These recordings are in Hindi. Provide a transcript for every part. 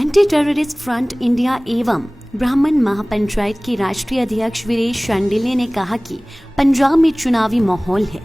एंटी टेररिस्ट फ्रंट इंडिया एवं ब्राह्मण महापंचायत के राष्ट्रीय अध्यक्ष वीरेश शांडिल्य ने कहा कि पंजाब में चुनावी माहौल है,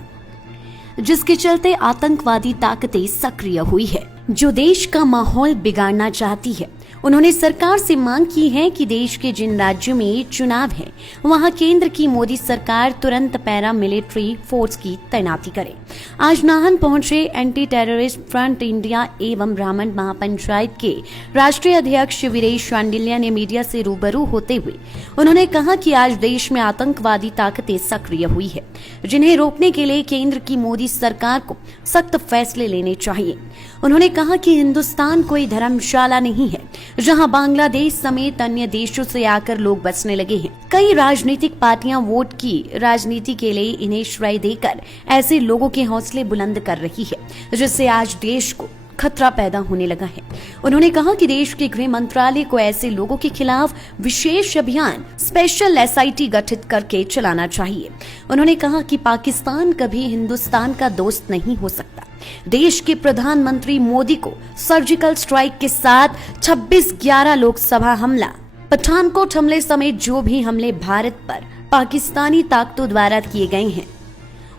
जिसके चलते आतंकवादी ताकतें सक्रिय हुई है, जो देश का माहौल बिगाड़ना चाहती है। उन्होंने सरकार से मांग की है कि देश के जिन राज्यों में चुनाव है, वहां केंद्र की मोदी सरकार तुरंत पैरा मिलिट्री फोर्स की तैनाती करे। आज नाहन पहुंचे एंटी टेररिस्ट फ्रंट इंडिया एवं ब्राह्मण महापंचायत के राष्ट्रीय अध्यक्ष वीरेश शांडिल्य ने मीडिया से रूबरू होते हुए उन्होंने कहा कि आज देश में आतंकवादी ताकतें सक्रिय हुई है, जिन्हें रोकने के लिए केंद्र की मोदी सरकार को सख्त फैसले लेने चाहिए। उन्होंने कहा कि हिंदुस्तान कोई धर्मशाला नहीं है, जहां बांग्लादेश समेत अन्य देशों से आकर लोग बसने लगे हैं। कई राजनीतिक पार्टियां वोट की राजनीति के लिए इन्हें श्रेय देकर ऐसे लोगों के हौसले बुलंद कर रही है, जिससे आज देश को खतरा पैदा होने लगा है। उन्होंने कहा कि देश के गृह मंत्रालय को ऐसे लोगों के खिलाफ विशेष अभियान स्पेशल SIT गठित करके चलाना चाहिए। उन्होंने कहा कि पाकिस्तान कभी हिंदुस्तान का दोस्त नहीं हो सकता। देश के प्रधानमंत्री मोदी को सर्जिकल स्ट्राइक के साथ 26/11 लोकसभा हमला, पठानकोट हमले समेत जो भी हमले भारत पर पाकिस्तानी ताकतों द्वारा किए गए हैं,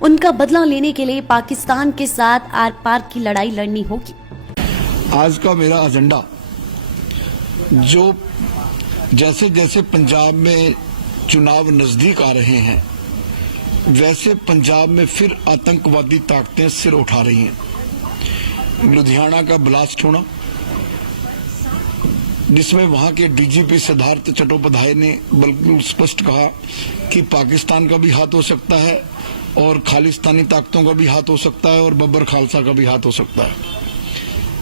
उनका बदला लेने के लिए पाकिस्तान के साथ आर पार की लड़ाई लड़नी होगी। आज का मेरा एजेंडा, जो जैसे जैसे पंजाब में चुनाव नजदीक आ रहे हैं, वैसे पंजाब में फिर आतंकवादी ताकतें सिर उठा रही हैं। लुधियाना का ब्लास्ट होना, जिसमें वहां के DGP सिद्धार्थ चट्टोपाध्याय ने बिल्कुल स्पष्ट कहा कि पाकिस्तान का भी हाथ हो सकता है और खालिस्तानी ताकतों का भी हाथ हो सकता है और बब्बर खालसा का भी हाथ हो सकता है।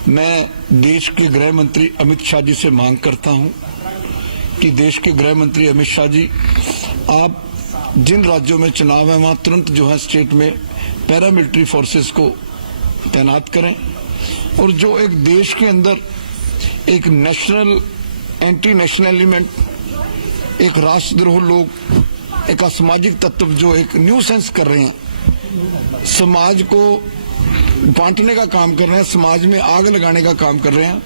मैं देश के गृह मंत्री अमित शाह जी से मांग करता हूं कि देश के गृह मंत्री अमित शाह जी, आप जिन राज्यों में चुनाव है वहां तुरंत जो है स्टेट में पैरामिलिट्री फोर्सेस को तैनात करें, और जो एक देश के अंदर एक नेशनल एंटी नेशनल एलिमेंट, एक राष्ट्रद्रोह लोग, एक असामाजिक तत्व जो एक न्यूसेंस कर रहे हैं, समाज को बांटने का काम कर रहे हैं, समाज में आग लगाने का काम कर रहे हैं,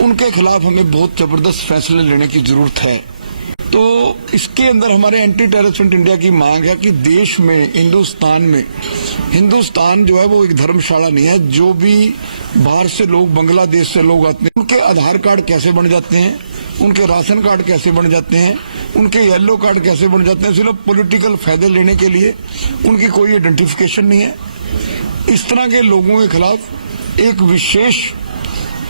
उनके खिलाफ हमें बहुत जबरदस्त फैसले लेने की जरूरत है। तो इसके अंदर हमारे एंटी टेररिस्ट फ्रंट इंडिया की मांग है कि देश में, हिंदुस्तान जो है वो एक धर्मशाला नहीं है। जो भी बाहर से लोग, बांग्लादेश से लोग आते हैं, उनके आधार कार्ड कैसे बन जाते हैं, उनके राशन कार्ड कैसे बन जाते हैं, उनके येलो कार्ड कैसे बन जाते हैं, सिर्फ पॉलिटिकल फायदे लेने के लिए, उनकी कोई आइडेंटिफिकेशन नहीं है। इस तरह के लोगों के खिलाफ एक विशेष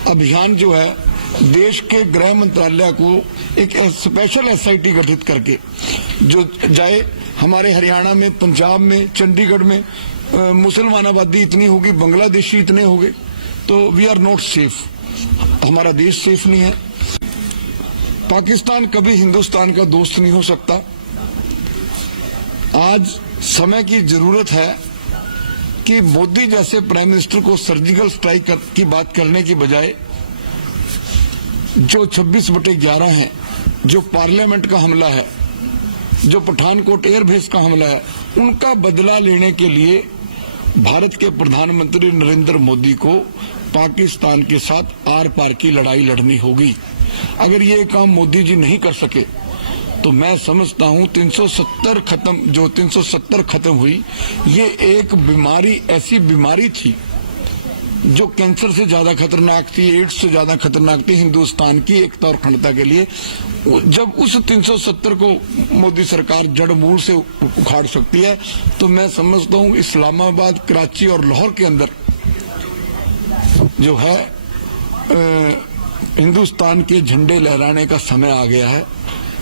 अभियान जो है, देश के गृह मंत्रालय को एक स्पेशल SIT गठित करके जो जाए, हमारे हरियाणा में, पंजाब में, चंडीगढ़ में मुसलमान आबादी इतनी होगी, बांग्लादेशी इतने होंगे, तो वी आर नॉट सेफ, हमारा देश सेफ नहीं है। पाकिस्तान कभी हिंदुस्तान का दोस्त नहीं हो सकता। आज समय की जरूरत है कि मोदी जैसे प्राइम मिनिस्टर को सर्जिकल स्ट्राइक की बात करने की बजाय जो 26/11 है, जो पार्लियामेंट का हमला है, जो पठानकोट एयरबेस का हमला है, उनका बदला लेने के लिए भारत के प्रधानमंत्री नरेंद्र मोदी को पाकिस्तान के साथ आर पार की लड़ाई लड़नी होगी। अगर ये काम मोदी जी नहीं कर सके तो मैं समझता हूं 370 खत्म हुई, ये एक बीमारी, ऐसी बीमारी थी जो कैंसर से ज्यादा खतरनाक थी, एड्स से ज्यादा खतरनाक थी हिंदुस्तान की एकता और अखंडता के लिए। जब उस 370 को मोदी सरकार जड़ मूल से उखाड़ सकती है, तो मैं समझता हूं इस्लामाबाद, कराची और लाहौर के अंदर जो है हिंदुस्तान के झंडे लहराने का समय आ गया है।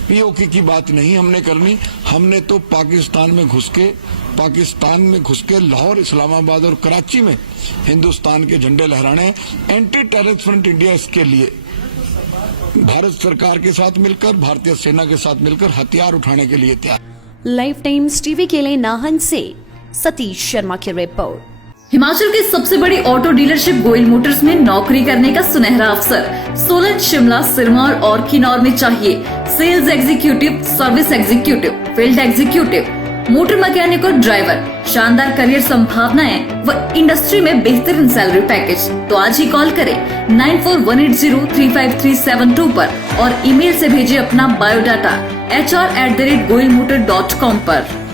POK की बात नहीं हमने करनी, हमने तो पाकिस्तान में घुस के लाहौर, इस्लामाबाद और कराची में हिंदुस्तान के झंडे लहराने हैं। एंटी टेररिस्ट फ्रंट इंडिया इसके लिए भारत सरकार के साथ मिलकर, भारतीय सेना के साथ मिलकर हथियार उठाने के लिए तैयार। लाइफ टाइम्स टीवी के लिए नाहन से सतीश शर्मा की रिपोर्ट। हिमाचल की सबसे बड़ी ऑटो डीलरशिप गोयल मोटर्स में नौकरी करने का सुनहरा अवसर सोलन, शिमला, सिरमौर और किन्नौर में चाहिए sales executive, service executive, field executive, motor mechanic और ड्राइवर, शानदार करियर संभावनाएं व इंडस्ट्री में बेहतरीन सैलरी पैकेज। तो आज ही कॉल करें 9418035372 पर और ईमेल से भेजिए अपना बायोडाटा hr@goilmotor.com पर।